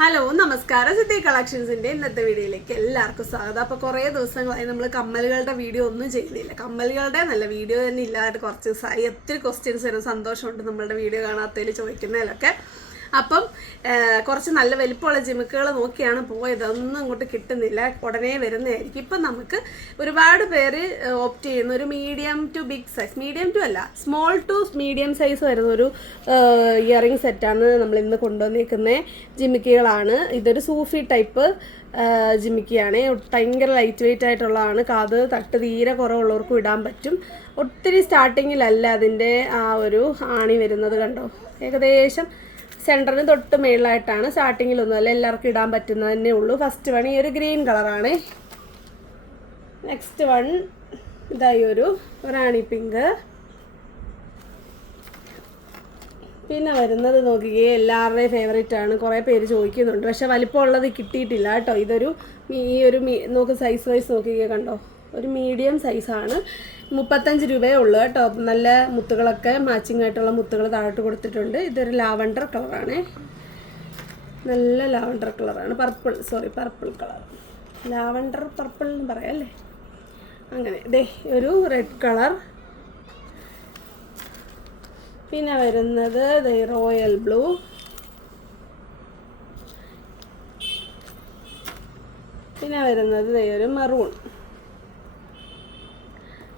Hello നമസ്കാരം സിദ്ധി കളക്ഷൻസിന്റെ ഇന്നത്തെ വീഡിയോയിലേക്ക് എല്ലാവർക്കും സ്വാഗതം. അപ്പൊ കുറേ ദിവസങ്ങളായി നമ്മൾ കമ്മലുകളുടെ വീഡിയോ ഒന്നും ചെയ്യുന്നില്ല. കമ്മലുകളുടെ നല്ല വീഡിയോ തന്നെ ഇല്ലാതെ കുറച്ച് ദിവസമായി. ഒത്തിരി ക്വസ്റ്റ്യൻസ് വരും. സന്തോഷമുണ്ട് നമ്മളുടെ വീഡിയോ കാണാത്തതിൽ ചോദിക്കുന്നതിലൊക്കെ. അപ്പം കുറച്ച് നല്ല വലിപ്പമുള്ള ജിമുക്കുകൾ നോക്കിയാണ് പോയത്. ഒന്നും ഇങ്ങോട്ട് കിട്ടുന്നില്ല. ഉടനെ വരുന്നതായിരിക്കും. ഇപ്പം നമുക്ക് ഒരുപാട് പേര് ഓപ്റ്റ് ചെയ്യുന്ന. ഒരു medium to big size medium to അല്ല സ്മോൾ ടു മീഡിയം സൈസ് വരുന്ന ഒരു ഇയറിംഗ് സെറ്റാണ് നമ്മൾ ഇന്ന് കൊണ്ടുവന്നിരിക്കുന്ന ജിമിക്കുകളാണ് ഇതൊരു സൂഫി ടൈപ്പ് ജിമിക്കിയാണ് ഭയങ്കര ലൈറ്റ് വെയിറ്റ് ആയിട്ടുള്ളതാണ്. കാത് തട്ട് തീരെ കുറവുള്ളവർക്കും ഇടാൻ പറ്റും. ഒത്തിരി സ്റ്റാർട്ടിങ്ങിലല്ല അതിന്റെ ആ ഒരു ആണി വരുന്നത് കണ്ടോ? ഏകദേശം സെന്ററിന് തൊട്ട് മേളിലായിട്ടാണ് സ്റ്റാർട്ടിങ്ങിലൊന്നും അല്ല? എല്ലാവർക്കും ഇടാൻ പറ്റുന്നതന്നെ ഉള്ളൂ. ഫസ്റ്റ് വൺ ഈ ഒരു ഗ്രീൻ കളറാണ് നെക്സ്റ്റ് വൺ ഇതായി ഒരു റാണി പിങ്ക് പിന്നെ വരുന്നത് നോക്കിക്കേ എല്ലാവരുടെയും ഫേവറേറ്റ് ആണ്. കുറേ പേര് ചോദിക്കുന്നുണ്ട്. പക്ഷെ വലിപ്പമുള്ളത് കിട്ടിയിട്ടില്ല കേട്ടോ. ഇതൊരു ഈ ഒരു നോക്ക് സൈസ് വൈസ് നോക്കിക്കേ കണ്ടോ? ഒരു മീഡിയം സൈസാണ് മുപ്പത്തഞ്ച് രൂപയേ ഉള്ളൂ കേട്ടോ. നല്ല മുത്തുകളൊക്കെ മാച്ചിങ് ആയിട്ടുള്ള മുത്തുകൾ താഴോട്ട് കൊടുത്തിട്ടുണ്ട്. ഇതൊരു ലാവണ്ടർ കളറാണ് നല്ല ലാവണ്ടർ കളറാണ് purple sorry purple colour lavender purple എന്ന് പറയാം അല്ലേ അങ്ങനെ. ദേ ഒരു റെഡ് കളർ പിന്നെ വരുന്നത് ദേ റോയൽ ബ്ലൂ പിന്നെ വരുന്നത് ദേ ഒരു മെറൂൺ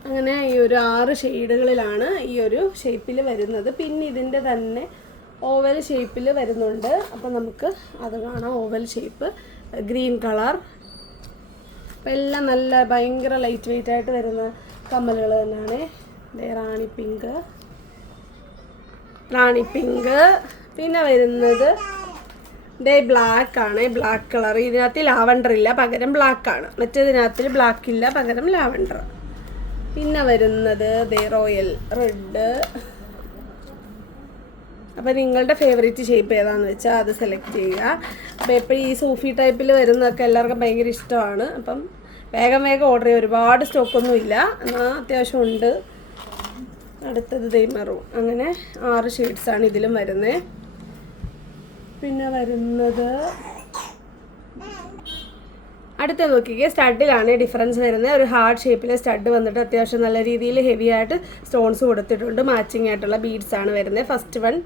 അങ്ങനെ ഈ ഒരു ആറ് ഷെയ്ഡുകളിലാണ് ഈ ഒരു ഷേപ്പിൽ വരുന്നത്. പിന്നെ ഇതിന്റെ തന്നെ ഓവൽ ഷേപ്പിൽ വരുന്നുണ്ട്. അപ്പം നമുക്ക് അത് കാണാം. Oval shape green colour. അപ്പം എല്ലാം നല്ല ഭയങ്കര ലൈറ്റ് വെയിറ്റ് ആയിട്ട് വരുന്ന കമ്മലുകൾ തന്നെയാണ്. റാണി പിങ്ക്. റാണി പിങ്ക്. പിന്നെ വരുന്നത് ഡേ ബ്ലാക്ക് ആണ്. ബ്ലാക്ക് കളർ ഇതിനകത്ത് ലാവണ്ടർ ഇല്ല പകരം ബ്ലാക്ക് ആണ്. മറ്റേതിനകത്ത് ബ്ലാക്ക് ഇല്ല പകരം ലാവണ്ടർ. പിന്നെ വരുന്നത് ദേ റോയൽ റെഡ്. അപ്പം നിങ്ങളുടെ ഫേവറേറ്റ് ഷേപ്പ് ഏതാണെന്ന് വെച്ചാൽ അത് സെലക്ട് ചെയ്യുക. അപ്പോൾ എപ്പോഴും ഈ സൂഫി ടൈപ്പിൽ വരുന്നതൊക്കെ എല്ലാവർക്കും ഭയങ്കര ഇഷ്ടമാണ്. അപ്പം വേഗം വേഗം ഓർഡർ ചെയ്യുക. ഒരുപാട് സ്റ്റോക്കൊന്നും ഇല്ല. എന്നാൽ അത്യാവശ്യം ഉണ്ട്. അടുത്തത് ദൈമറു അങ്ങനെ ആറ് ഷെയ്ഡ്സാണ് ഇതിലും വരുന്നത് പിന്നെ വരുന്നത് അടുത്ത സ്റ്റഡ് സ്റ്റഡിലാണ് ഡിഫറൻസ് വരുന്നത്. ഒരു ഹാർഡ് ഷേപ്പിലെ സ്റ്റഡ് വന്നിട്ട് അത്യാവശ്യം നല്ല രീതിയിൽ ഹെവി ആയിട്ട് സ്റ്റോൺസ് കൊടുത്തിട്ടുണ്ട്. മാച്ചിങ് ആയിട്ടുള്ള ബീഡ്സ് ആണ് വരുന്നത്. ഫസ്റ്റ് വൺ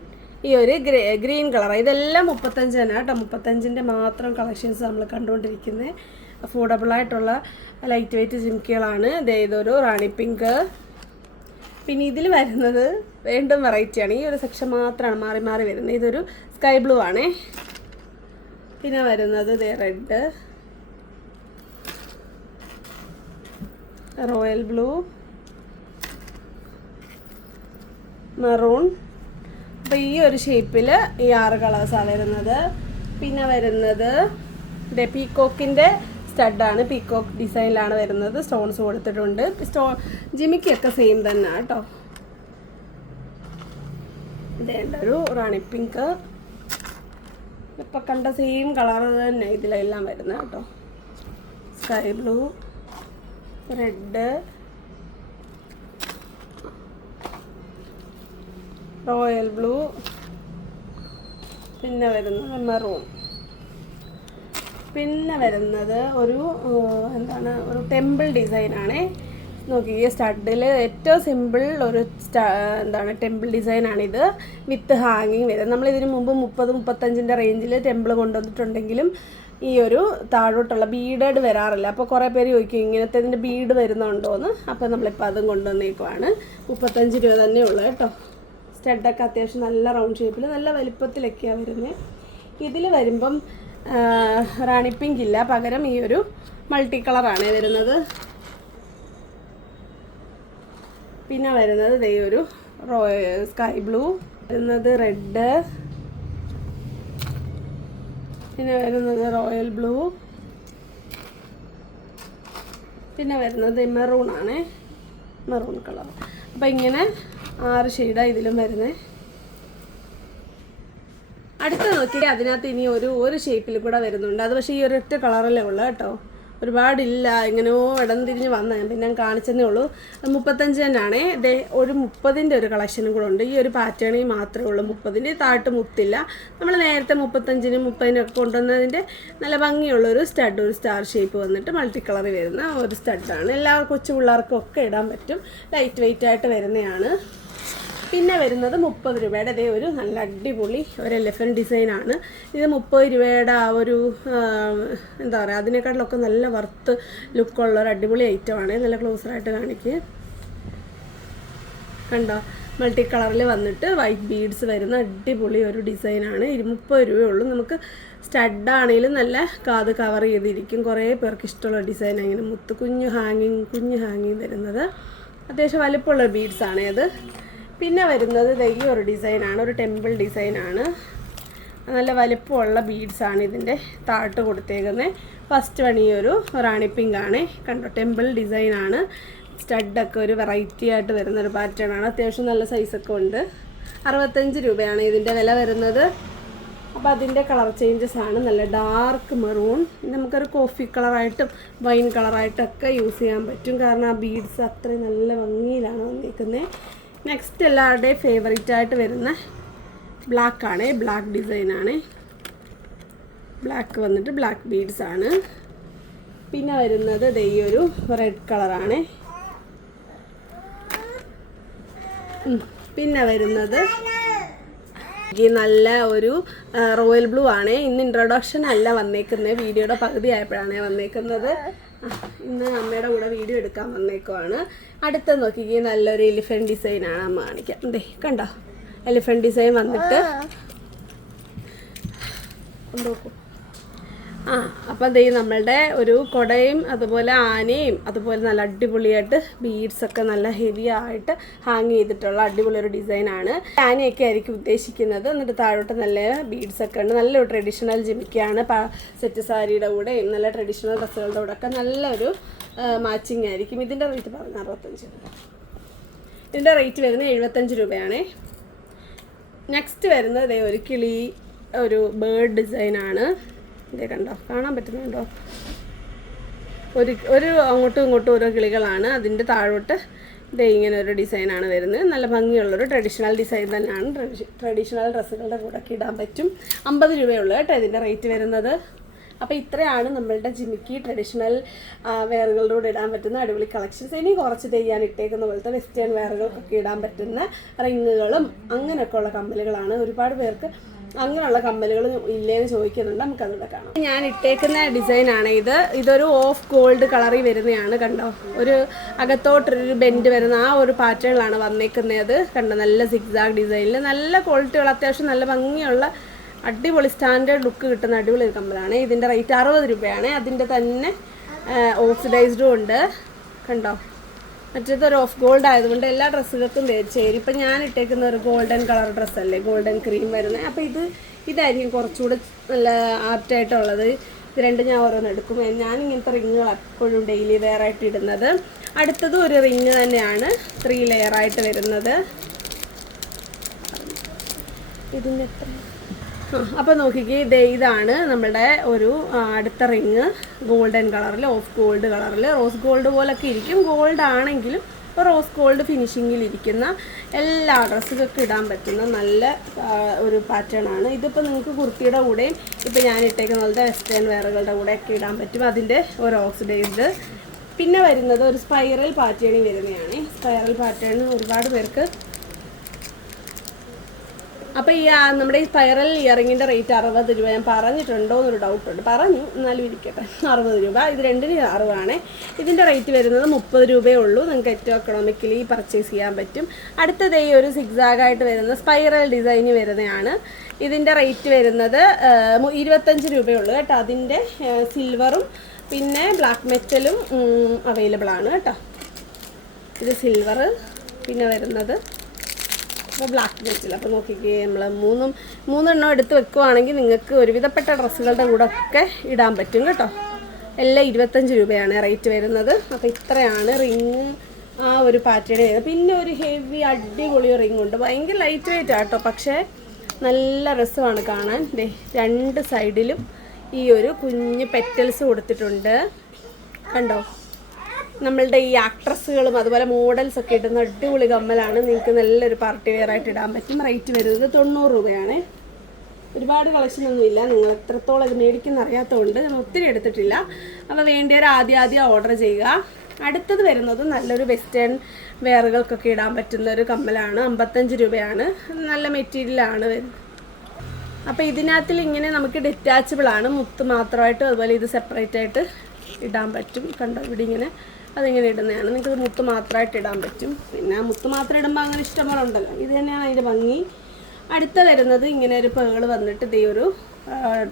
ഈ ഒരു ഗ്രേ ഗ്രീൻ കളർ ഇതെല്ലാം മുപ്പത്തഞ്ച് തന്നെ കേട്ടോ. മുപ്പത്തഞ്ചിന്റെ മാത്രം കളക്ഷൻസ് നമ്മൾ കണ്ടുകൊണ്ടിരിക്കുന്നത് അഫോർഡബിൾ ആയിട്ടുള്ള ലൈറ്റ് വെയിറ്റ് ജിംക്കികളാണ് ഇതൊരു റാണി പിങ്ക് പിന്നെ ഇതിൽ വരുന്നത് വീണ്ടും വെറൈറ്റിയാണ് ഈ ഒരു സെക്ഷൻ മാത്രമാണ് മാറി മാറി വരുന്നത്. ഇതൊരു സ്കൈ ബ്ലൂ ആണേ. പിന്നെ വരുന്നത് ദേ റെഡ് റോയൽ ബ്ലൂ മെറൂൺ. അപ്പോൾ ഈ ഒരു ഷേപ്പിൽ ഈ ആറ് കളേഴ്സാണ് വരുന്നത്. പിന്നെ വരുന്നത് ദേ പീക്കോക്കിന്റെ സ്റ്റഡാണ്. പീക്കോക്ക് ഡിസൈനിലാണ് വരുന്നത്. സ്റ്റോൺസ് കൊടുത്തിട്ടുണ്ട്. സ്റ്റോ ജിമിക്കൊക്കെ സെയിം തന്നെ കേട്ടോ. ഇതേണ്ട ഒരു റാണി പിങ്ക്. ഇപ്പം കണ്ട സെയിം കളർ തന്നെ ഇതിലെല്ലാം വരുന്നത് കേട്ടോ. Sky blue. Red royal blue പിന്നെ വരുന്നത് മെറൂൺ പിന്നെ വരുന്നത് ഒരു എന്താണ് ഒരു ടെമ്പിൾ ഡിസൈനാണ് നോക്കി സ്റ്റഡിൽ ഏറ്റവും സിമ്പിൾ ഒരു എന്താണ് ടെമ്പിൾ ഡിസൈനാണിത് വിത്ത് ഹാങ്ങിങ് വരുന്നത്. നമ്മൾ ഇതിന് മുമ്പ് മുപ്പത് മുപ്പത്തഞ്ചിന്റെ റേഞ്ചിൽ ടെമ്പിൾ കൊണ്ടുവന്നിട്ടുണ്ടെങ്കിലും ഈ ഒരു താഴോട്ടുള്ള ബീഡഡ് വരാറില്ല. അപ്പോൾ കുറേ പേര് ചോദിക്കും ഇങ്ങനത്തെ ബീഡ് വരുന്നുണ്ടോയെന്ന് അപ്പോൾ നമ്മളിപ്പോൾ അതും കൊണ്ടുവന്നേക്കുവാണ്. മുപ്പത്തഞ്ച് രൂപ തന്നെ ഉള്ളു കേട്ടോ. സ്റ്റഡൊക്കെ അത്യാവശ്യം നല്ല റൗണ്ട് ഷേപ്പിൽ നല്ല വലിപ്പത്തിലൊക്കെയാണ് വരുന്നത് ഇതിൽ വരുമ്പം റാണി പിങ്ക് ഇല്ല. പകരം ഈ ഒരു മൾട്ടി കളറാണ് വരുന്നത്. പിന്നെ വരുന്നത് ദേ ഒരു സ്കൈ ബ്ലൂ. വരുന്നത് റെഡ്. പിന്നെ വരുന്നത് റോയൽ ബ്ലൂ. പിന്നെ വരുന്നത് മെറൂൺ ആണ്. Maroon colour. അപ്പം ഇങ്ങനെ ആറ് ഷെയ്ഡാണ് ഇതിലും വരുന്നത് അടുത്ത നോക്കി അതിനകത്ത് ഇനി ഒരു ഒരു ഷേപ്പിൽ കൂടെ വരുന്നുണ്ട്. അത് പക്ഷേ ഈ ഒരൊറ്റ കളറല്ലേ ഉള്ളു കേട്ടോ. ഒരുപാടില്ല എങ്ങനെയോ ഇടം തിരിഞ്ഞ് വന്ന. ഞാൻ പിന്നെ കാണിച്ചതേ ഉള്ളൂ. മുപ്പത്തഞ്ച് തന്നെയാണേ. ദേ ഒരു മുപ്പതിന്റെ ഒരു കളക്ഷനും കൂടെ ഉണ്ട്. ഈ ഒരു പാറ്റേണിൽ മാത്രമേ ഉള്ളൂ. മുപ്പതിന്റെ താട്ട് മുത്തില്ല. നമ്മൾ നേരത്തെ മുപ്പത്തഞ്ചിനും മുപ്പതിനും ഒക്കെ കൊണ്ടുവന്നതിന്റെ നല്ല ഭംഗിയുള്ള ഒരു സ്റ്റഡ് ഒരു സ്റ്റാർ ഷേപ്പ് വന്നിട്ട് മൾട്ടി കളർ വരുന്ന ഒരു സ്റ്റഡാണ് എല്ലാ കൊച്ചു പിള്ളേർക്കും ഒക്കെ ഇടാൻ പറ്റും. ലൈറ്റ് വെയിറ്റ് ആയിട്ട് വരുന്നതാണ്. പിന്നെ വരുന്നത് മുപ്പത് രൂപയുടെ അതേ ഒരു നല്ല അടിപൊളി ഒരു എലിഫന്റ് ഡിസൈനാണ് ഇത് മുപ്പത് രൂപയുടെ ആ ഒരു എന്താ പറയുക അതിനേക്കാട്ടിലൊക്കെ നല്ല വർത്ത് ലുക്കുള്ള ഒരു അടിപൊളി ഐറ്റമാണ് നല്ല ക്ലോസറായിട്ട് കാണിക്കുക കണ്ടോ? മൾട്ടി കളറിൽ വന്നിട്ട് വൈറ്റ് ബീഡ്സ് വരുന്ന അടിപൊളി ഒരു ഡിസൈനാണ് മുപ്പത് രൂപയുള്ളൂ നമുക്ക് സ്റ്റഡാണെങ്കിലും നല്ല കാത് കവർ ചെയ്തിരിക്കും. കുറേ പേർക്ക് ഇഷ്ടമുള്ള ഡിസൈൻ അങ്ങനെ മുത്ത് കുഞ്ഞു ഹാങ്ങിങ് കുഞ്ഞു ഹാങ്ങിങ് വരുന്നത്. അത്യാവശ്യം വലിപ്പമുള്ള ബീഡ്സ് ആണ് അത് പിന്നെ വരുന്നത് ഈ ഒരു ഡിസൈനാണ് ഒരു ടെമ്പിൾ ഡിസൈനാണ്. നല്ല വലിപ്പമുള്ള ബീഡ്സ് ആണ് ഇതിന്റെ താട്ട് കൊടുത്തേക്കുന്നത് ഫസ്റ്റ് ഈ ഒരു റാണി പിങ്ക് ആണ്. കണ്ടോ ടെമ്പിൾ ഡിസൈനാണ്. സ്റ്റഡൊക്കെ ഒരു വെറൈറ്റി ആയിട്ട് വരുന്ന ഒരു പാറ്റേൺ ആണ്. അത്യാവശ്യം നല്ല സൈസൊക്കെ ഉണ്ട്. അറുപത്തഞ്ച് രൂപയാണ് ഇതിന്റെ വില വരുന്നത്. അപ്പോൾ അതിന്റെ കളർ ചേഞ്ചസ് ആണ്. നല്ല ഡാർക്ക് മെറൂൺ നമുക്കൊരു കോഫി കളറായിട്ടും വൈൻ കളറായിട്ടൊക്കെ യൂസ് ചെയ്യാൻ പറ്റും. കാരണം ആ ബീഡ്സ് അത്രയും നല്ല ഭംഗിയിലാണ് വന്നിരിക്കുന്നത് നെക്സ്റ്റ് എല്ലാവരുടെയും ഫേവറേറ്റ് ആയിട്ട് വരുന്ന ബ്ലാക്ക് ആണ്. ബ്ലാക്ക് ഡിസൈൻ ആണ്. ബ്ലാക്ക് വന്നിട്ട് ബ്ലാക്ക് ബീഡ്സ് ആണ്. പിന്നെ വരുന്നത് ദേ ഒരു റെഡ് കളറാണ് പിന്നെ വരുന്നത് ഈ നല്ല ഒരു റോയൽ ബ്ലൂ ആണ്. ഇന്ന് ഇൻട്രൊഡക്ഷൻ അല്ല വന്നേക്കുന്നത് വീഡിയോയുടെ പകുതി ആയപ്പോഴാണ് വന്നേക്കുന്നത്. ഇന്ന് അമ്മയുടെ കൂടെ വീഡിയോ എടുക്കാൻ വന്നേക്കുവാണ്. അടുത്ത നോക്കിക്കേ നല്ലൊരു എലിഫന്റ് ഡിസൈൻ ആണ് അമ്മ കാണിക്കാം എന്തേ കണ്ടോ? എലിഫന്റ് ഡിസൈൻ വന്നിട്ട്. കൊണ്ടുപോക്കൂ. ആ അപ്പം അതേ നമ്മളുടെ ഒരു കുടയും അതുപോലെ ആനയും അതുപോലെ നല്ല അടിപൊളിയായിട്ട് ബീഡ്സ് ഒക്കെ നല്ല ഹെവി ആയിട്ട് ഹാങ് ചെയ്തിട്ടുള്ള അടിപൊളി ഒരു ഡിസൈനാണ് ആനയൊക്കെ ആയിരിക്കും ഉദ്ദേശിക്കുന്നത്. എന്നിട്ട് താഴോട്ട് നല്ല ബീഡ്സ് ഒക്കെ ഉണ്ട്. നല്ലൊരു ട്രഡീഷണൽ ജിമിക്കാണ് സെറ്റ് സാരിയുടെ കൂടെയും നല്ല ട്രഡീഷണൽ ഡ്രസ്സുകളുടെ കൂടെ ഒക്കെ നല്ലൊരു മാച്ചിങ് ആയിരിക്കും. ഇതിന്റെ റേറ്റ് പറഞ്ഞു അറുപത്തഞ്ച് രൂപ. ഇതിന്റെ റേറ്റ് വരുന്നത് എഴുപത്തഞ്ച് രൂപയാണേ. നെക്സ്റ്റ് വരുന്നത് ഒരു കിളി ഒരു ബേർഡ് ഡിസൈനാണ് ഇതേ കണ്ടോ? കാണാൻ പറ്റുന്നുണ്ടോ ഒരു ഒരു അങ്ങോട്ടും ഇങ്ങോട്ടും ഓരോ കിളികളാണ്. അതിന്റെ താഴോട്ട് ദേ ഇങ്ങനെ ഒരു ഡിസൈനാണ് വരുന്നത്. നല്ല ഭംഗിയുള്ളൊരു ട്രഡീഷണൽ ഡിസൈൻ തന്നെയാണ്. ട്രഡീഷണൽ ഡ്രസ്സുകളുടെ കൂടെ ഇടാൻ പറ്റും. അമ്പത് രൂപയുള്ളൂ കേട്ടോ ഇതിന്റെ റേറ്റ് വരുന്നത്. അപ്പോൾ ഇത്രയാണ് നമ്മളുടെ ജിമിക്കി ട്രഡീഷണൽ വെയറുകളിലൂടെ ഇടാൻ പറ്റുന്ന അടിപൊളി കളക്ഷൻസ് ഇനി കുറച്ച് തെയ്യാൻ ഇട്ടേക്കുന്ന പോലത്തെ വെസ്റ്റേൺ വെയറുകൾക്കൊക്കെ ഇടാൻ പറ്റുന്ന റിങ്ങുകളും അങ്ങനെയൊക്കെ ഉള്ള കമ്മലുകളാണ്. ഒരുപാട് പേർക്ക് അങ്ങനെയുള്ള കമ്മലുകൾ ഇല്ലേന്ന് ചോദിക്കുന്നുണ്ട്. നമുക്ക് നമുക്കതിവിടെ കാണാം. ഞാൻ ഇട്ടേക്കുന്ന ഡിസൈനാണ് ഇത്. ഇതൊരു ഓഫ് ഗോൾഡ് കളറിൽ വരുന്നതാണ് കണ്ടോ? ഒരു അകത്തോട്ടൊരു ബെൻഡ് വരുന്ന ആ ഒരു പാറ്റേണിലാണ് വന്നേക്കുന്നത്. കണ്ടോ? നല്ല സിക്സാഗ് ഡിസൈനിൽ. നല്ല ക്വാളിറ്റിയുള്ള അത്യാവശ്യം നല്ല ഭംഗിയുള്ള അടിപൊളി സ്റ്റാൻഡേർഡ് ലുക്ക് കിട്ടുന്ന അടിപൊളി ഒരു കമ്മലാണ്. ഇതിന്റെ റേറ്റ് അറുപത് രൂപയാണ്. അതിന്റെ തന്നെ ഓക്സിഡൈസ്ഡും ഉണ്ട്. കണ്ടോ? മറ്റേത് ഒരു ഓഫ് ഗോൾഡ് ആയതുകൊണ്ട് എല്ലാ ഡ്രസ്സുകൾക്കും ചേരും. ഇപ്പം ഞാൻ ഇട്ടേക്കുന്ന ഒരു ഗോൾഡൻ കളർ ഡ്രസ്സല്ലേ ഗോൾഡൻ ക്രീം വരുന്നത്. അപ്പോൾ ഇത് ഇതായിരിക്കും കുറച്ചുകൂടെ നല്ല ആപ്റ്റായിട്ടുള്ളത്. ഇത് രണ്ടും ഞാൻ ഓരോന്ന് എടുക്കും. ഞാൻ ഇങ്ങനത്തെ റിങ്ങുകൾ എപ്പോഴും ഡെയിലി വെയർ ആയിട്ട് ഇടുന്നത്. അടുത്തത് ഒരു റിങ് തന്നെയാണ് ത്രീ ലെയറായിട്ട് വരുന്നത്. ഇതിന്റെ എത്ര അപ്പോൾ നോക്കിക്കേ ഇതേ ഇതാണ് നമ്മുടെ ഒരു അടുത്ത റിങ്. ഗോൾഡൻ കളറിൽ ഓഫ് ഗോൾഡ് കളറിൽ റോസ് ഗോൾഡ് പോലൊക്കെ ഇരിക്കും. ഗോൾഡ് ആണെങ്കിലും റോസ് ഗോൾഡ് ഫിനിഷിങ്ങിൽ ഇരിക്കുന്ന എല്ലാ ഡ്രസ്സുകൾക്ക് ഇടാൻ പറ്റുന്ന നല്ല ഒരു പാറ്റേൺ ആണ്. ഇതിപ്പോൾ നിങ്ങൾക്ക് കുർത്തിയുടെ കൂടെയും ഇപ്പോൾ ഞാൻ ഇട്ടേക്കുന്ന പോലത്തെ വെസ്റ്റേൺ വെയറുകളുടെ ഒക്കെ ഇടാൻ പറ്റും. അതിന്റെ ഒരു ഓക്സിഡൈസ്ഡ് പിന്നെ വരുന്നത് ഒരു സ്പൈറൽ പാറ്റേണിൽ വരുന്നതാണ്. സ്പൈറൽ പാറ്റേൺ ഒരുപാട് പേർക്ക് അപ്പോൾ ഈ നമ്മുടെ ഈ സ്പൈറൽ ഇയറിങ്ങിന്റെ റേറ്റ് അറുപത് രൂപ. ഞാൻ പറഞ്ഞിട്ടുണ്ടോ എന്നൊരു ഡൗട്ടുണ്ട് പറഞ്ഞു. എന്നാലും ഇരിക്കട്ടെ. അറുപത് രൂപ. ഇത് രണ്ടിന് അറുപതാണ് ഇതിന്റെ റേറ്റ് വരുന്നത് മുപ്പത് രൂപയേ ഉള്ളൂ. നിങ്ങൾക്ക് ഏറ്റവും എക്കണോമിക്കലി പർച്ചേസ് ചെയ്യാൻ പറ്റും. അടുത്തത് ഈ ഒരു സിഗ്സാഗായിട്ട് വരുന്ന സ്പൈറൽ ഡിസൈന് വരുന്നതാണ്. ഇതിന്റെ റേറ്റ് വരുന്നത് ഇരുപത്തഞ്ച് രൂപയേ ഉള്ളൂ കേട്ടോ. അതിന്റെ സിൽവറും പിന്നെ ബ്ലാക്ക് മെറ്റലും അവൈലബിൾ ആണ് കേട്ടോ. ഇത് സിൽവർ പിന്നെ വരുന്നത് അപ്പോൾ ബ്ലാക്ക് വെച്ചില്ല അപ്പോൾ നോക്കിക്കേ നമ്മൾ മൂന്നും മൂന്നെണ്ണം എടുത്ത് വെക്കുവാണെങ്കിൽ നിങ്ങൾക്ക് ഒരുവിധപ്പെട്ട ഡ്രസ്സുകളുടെ കൂടെ ഒക്കെ ഇടാൻ പറ്റും കേട്ടോ. എല്ലാം ഇരുപത്തഞ്ച് രൂപയാണ് റേറ്റ് വരുന്നത്. അപ്പോൾ ഇത്രയാണ് റിങ് ആ ഒരു പാറ്റേൺ ചെയ്തത് പിന്നെ ഒരു ഹെവി അടിപൊളി റിങ് ഉണ്ട്. ഭയങ്കര ലൈറ്റ് വെയിറ്റ് ആട്ടോ പക്ഷേ നല്ല രസമാണ് കാണാൻ. ദേ രണ്ട് സൈഡിലും ഈ ഒരു കുഞ്ഞ് പെറ്റൽസ് കൊടുത്തിട്ടുണ്ട്. കണ്ടോ? നമ്മളുടെ ഈ ആക്ട്രസ്സുകളും അതുപോലെ മോഡൽസ് ഒക്കെ ഇടുന്ന അടിപൊളി കമ്മലാണ്. നിങ്ങൾക്ക് നല്ലൊരു പാർട്ടി വെയർ ആയിട്ട് ഇടാൻ പറ്റും. റേറ്റ് വരുന്നത് തൊണ്ണൂറ് രൂപയാണ്. ഒരുപാട് കളക്ഷനൊന്നുമില്ല നിങ്ങൾ എത്രത്തോളം ഇത് മേടിക്കുന്ന അറിയാത്തതുകൊണ്ട് ഞാൻ ഒത്തിരി എടുത്തിട്ടില്ല. അപ്പോൾ വേണ്ടിയവർ ആദ്യം ആദ്യം ഓർഡർ ചെയ്യുക. അടുത്തത് വരുന്നത് നല്ലൊരു വെസ്റ്റേൺ വെയറുകൾക്കൊക്കെ ഇടാൻ പറ്റുന്ന ഒരു കമ്മലാണ്. അമ്പത്തഞ്ച് രൂപയാണ്. നല്ല മെറ്റീരിയലാണ് വരുന്നത്. അപ്പോൾ ഇതിനകത്തിൽ ഇങ്ങനെ നമുക്ക് ഡിറ്റാച്ചബിൾ ആണ്. മുത്ത് മാത്രമായിട്ടും അതുപോലെ ഇത് സെപ്പറേറ്റ് ആയിട്ട് ഇടാൻ പറ്റും. കണ്ടോ? ഇവിടെ ഇങ്ങനെ അതിങ്ങനെ ഇടുന്നതാണ്? നിങ്ങൾക്ക് മുത്ത് മാത്രമായിട്ട് ഇടാൻ പറ്റും. പിന്നെ മുത്ത് മാത്രം ഇടുമ്പോൾ അങ്ങനെ ഇഷ്ടംപോലെ ഉണ്ടല്ലോ ഇത് തന്നെയാണ് അതിന്റെ ഭംഗി. അടുത്ത വരുന്നത് ഇങ്ങനെ ഒരു പേൾ വന്നിട്ട് ഇതേ ഒരു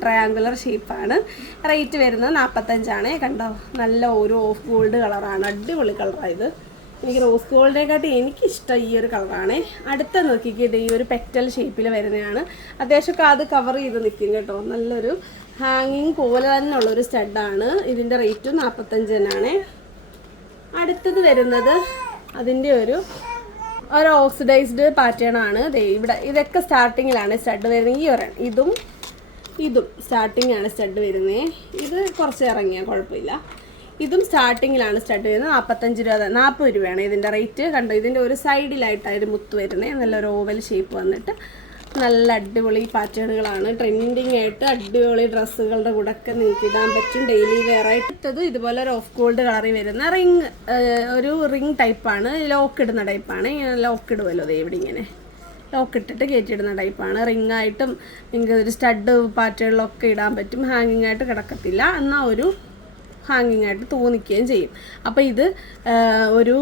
ട്രയാങ്കുലർ ഷേപ്പാണ് റേറ്റ് വരുന്നത് നാൽപ്പത്തഞ്ചാണ് കണ്ടോ? നല്ല ഒരു ഓഫ് ഗോൾഡ് കളറാണ് അടിപൊളി കളറാണ് ഇത്. എനിക്ക് റോസ് ഗോൾഡിനെക്കാട്ടി എനിക്കിഷ്ടം ഈ ഒരു കളറാണ് അടുത്ത നോക്കിക്കിട്ട് ഈ ഒരു പെറ്റൽ ഷേപ്പിൽ വരുന്നതാണ്. അത്യാവശ്യം അത് കവർ ചെയ്ത് നിൽക്കും കേട്ടോ. നല്ലൊരു ഹാങ്ങിങ് പോലെ തന്നെ ഉള്ളൊരു സ്റ്റഡാണ് ഇതിന്റെ റേറ്റ് നാൽപ്പത്തഞ്ച് തന്നെയാണ്. അടുത്തത് വരുന്നത് അതിന്റെ ഒരു ഒരു ഓക്സിഡൈസ്ഡ് പാറ്റേൺ ആണ്. ഇവിടെ ഇതൊക്കെ സ്റ്റാർട്ടിങ്ങിലാണ് സ്റ്റഡ് വരുന്നത്. ഈ ഒരെണ്ണം ഇതും ഇതും സ്റ്റാർട്ടിംഗ് ആണ് സ്റ്റഡ് വരുന്നത് ഇത് കുറച്ച് ഇറങ്ങിയാൽ കുഴപ്പമില്ല. ഇതും സ്റ്റാർട്ടിങ്ങിലാണ് സ്റ്റഡ് വരുന്നത്. നാൽപ്പത്തഞ്ച് രൂപ നാൽപ്പത് രൂപയാണ് ഇതിന്റെ റേറ്റ് കണ്ടോ ഇതിന്റെ ഒരു സൈഡിലായിട്ടായിരുന്നു മുത്ത് വരുന്നത് നല്ലൊരു ഓവൽ ഷേപ്പ് വന്നിട്ട് നല്ല അടിപൊളി പാറ്റേണുകളാണ്. ട്രെൻഡിങ് ആയിട്ട് അടിപൊളി ഡ്രസ്സുകളുടെ കൂടെ ഒക്കെ നിങ്ങൾക്ക് ഇടാൻ പറ്റും. ഡെയിലി വെയർ ആയിട്ടത് ഇതുപോലെ ഒരു ഓഫ് ഗോൾഡ് കളറിൽ വരുന്ന റിങ് ഒരു റിങ് ടൈപ്പാണ് ലോക്ക് ഇടുന്ന ടൈപ്പാണ് ഇങ്ങനെ ലോക്ക് ഇടുമല്ലോ ഇവിടെ ഇങ്ങനെ. ലോക്ക് ഇട്ടിട്ട് കയറ്റിയിടുന്ന ടൈപ്പാണ് റിങ് ആയിട്ടും നിങ്ങൾക്ക് ഒരു സ്റ്റഡ് പാറ്റേണിലൊക്കെ ഇടാൻ പറ്റും. ഹാങ്ങിങ് ആയിട്ട് കിടക്കത്തില്ല. എന്നാൽ ഒരു ഹാങ്ങിങ് ആയിട്ട് തോന്നിക്കുകയും ചെയ്യും. അപ്പോൾ ഇത് ഒരു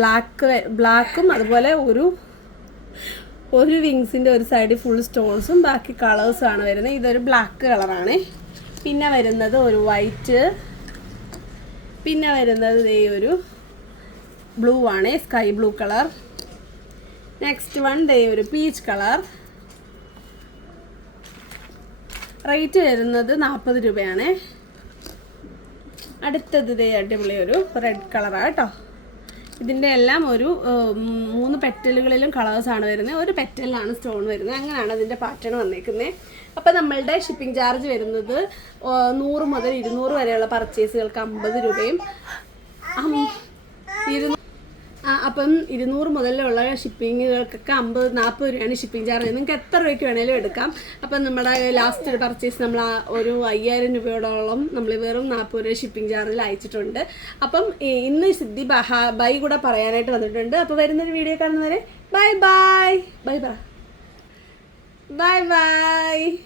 ബ്ലാക്ക് ബ്ലാക്കും അതുപോലെ ഒരു ഒരു വിങ്സിന്റെ ഒരു സൈഡിൽ ഫുൾ സ്റ്റോൺസും ബാക്കി കളേഴ്സും ആണ് വരുന്നത്. ഇതൊരു ബ്ലാക്ക് കളറാണ് പിന്നെ വരുന്നത് ഒരു വൈറ്റ് പിന്നെ വരുന്നത് ദേ ഒരു ബ്ലൂ ആണ് sky blue colour next one ദേ ഒരു പീച്ച് കളർ റേറ്റ് വരുന്നത് നാൽപ്പത് രൂപയാണ്. അടുത്തത് ദേ അടിപൊളി ഒരു റെഡ് കളറാണ് കേട്ടോ. ഇതിന്റെ എല്ലാം ഒരു മൂന്ന് പെറ്റലുകളിലും കളേഴ്സ് ആണ് വരുന്നത്. ഒരു പെറ്റലിലാണ് സ്റ്റോൺ വരുന്നത്. അങ്ങനെയാണ് അതിന്റെ പാറ്റേൺ വന്നേക്കുന്നത് അപ്പോൾ നമ്മളുടെ ഷിപ്പിംഗ് ചാർജ് വരുന്നത് നൂറ് മുതൽ ഇരുന്നൂറ് വരെയുള്ള പർച്ചേസുകൾക്ക് അമ്പത് രൂപയും ഇരുന്നൂറ് അപ്പം ഇരുന്നൂറ് മുതലുള്ള ഷിപ്പിങ്ങുകൾക്കൊക്കെ അമ്പത് നാൽപ്പത് രൂപയാണ് ഷിപ്പിംഗ് ചാർജ് നിങ്ങൾക്ക് എത്ര രൂപയ്ക്ക് വേണേലും എടുക്കാം. അപ്പം നമ്മുടെ ലാസ്റ്റ് പർച്ചേസ് നമ്മൾ ഒരു അയ്യായിരം രൂപയോടോളം നമ്മൾ വെറും നാൽപ്പത് രൂപ ഷിപ്പിംഗ് ചാർജിൽ അയച്ചിട്ടുണ്ട്. അപ്പം ഇന്ന് സിദ്ധി ബൈ കൂടെ പറയാനായിട്ട് വന്നിട്ടുണ്ട്. അപ്പോൾ വരുന്നൊരു വീഡിയോ കാണുന്നവരെ bye bye bye bye bye bye.